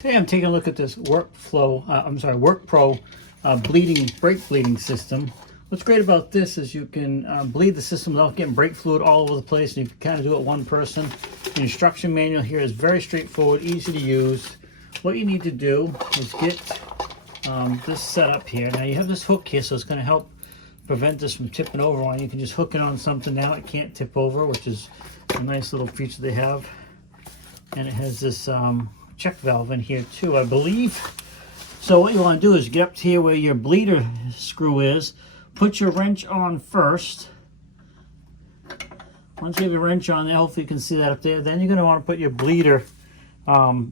Today I'm taking a look at this WORKPRO brake bleeding system. What's great about this is you can bleed the system without getting brake fluid all over the place, and you can kind of do it one person. The instruction manual here is very straightforward, easy to use. What you need to do is get this set up here. Now you have this hook here, so it's going to help prevent this from tipping over on you. You can just hook it on something now. It can't tip over, which is a nice little feature they have. And it has this check valve in here too, I believe. So what you want to do is get up to here where your bleeder screw is, put your wrench on first. Once you have your wrench on there, hopefully you can see that up there, then you're going to want to put your bleeder,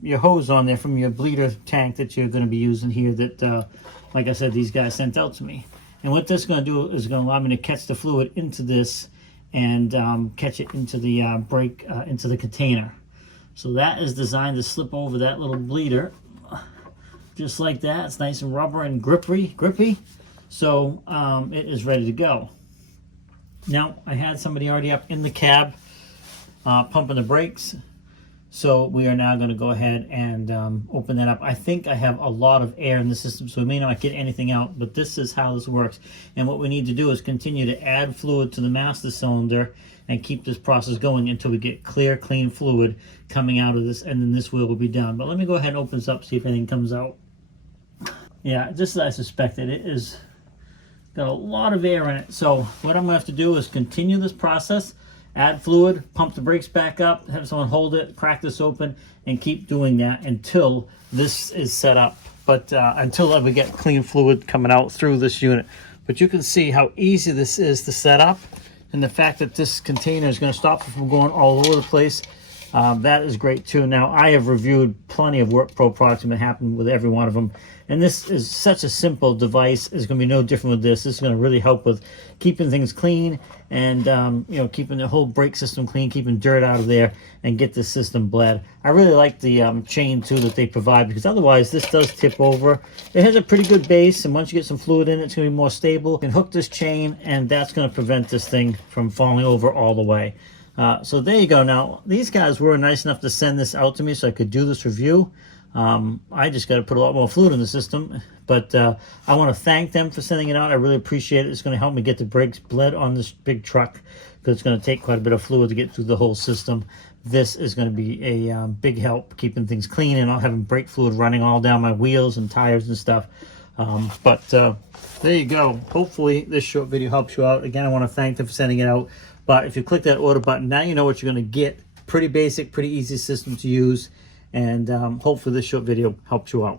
your hose on there from your bleeder tank that you're going to be using here that, like I said, these guys sent out to me. And what this is going to do is going to allow me to catch the fluid into this and catch it into the brake, into the container. So that is designed to slip over that little bleeder, just like that. It's nice and rubber and grippy. So it is ready to go. Now, I had somebody already up in the cab pumping the brakes. So we are now going to go ahead and open that up. I think I have a lot of air in the system, so we may not get anything out, but this is how this works. And what we need to do is continue to add fluid to the master cylinder and keep this process going until we get clear, clean fluid coming out of this, and then this wheel will be done. But let me go ahead and open this up, see if anything comes out. Yeah, just as I suspected, it is got a lot of air in it. So what I'm going to have to do is continue this process, add fluid, pump the brakes back up, have someone hold it, crack this open, and keep doing that until this is set up. But until we get clean fluid coming out through this unit. But you can see how easy this is to set up, and the fact that this container is going to stop it from going all over the place. That is great too. Now, I have reviewed plenty of WORKPRO products and been happy with every one of them. And this is such a simple device. It's going to be no different with this. This is going to really help with keeping things clean and you know, keeping the whole brake system clean, keeping dirt out of there, and get the system bled. I really like the chain too that they provide, because otherwise this does tip over. It has a pretty good base, and once you get some fluid in it, it's going to be more stable. You can hook this chain, and that's going to prevent this thing from falling over all the way. So there you go. Now, these guys were nice enough to send this out to me so I could do this review. I just got to put a lot more fluid in the system, but I want to thank them for sending it out. I really appreciate it. It's going to help me get the brakes bled on this big truck, because it's going to take quite a bit of fluid to get through the whole system. This is going to be a big help keeping things clean and not having brake fluid running all down my wheels and tires and stuff. But there you go. Hopefully this short video helps you out. Again, I want to thank them for sending it out. But if you click that order button, now you know what you're going to get. Pretty basic, pretty easy system to use. And hopefully this short video helps you out.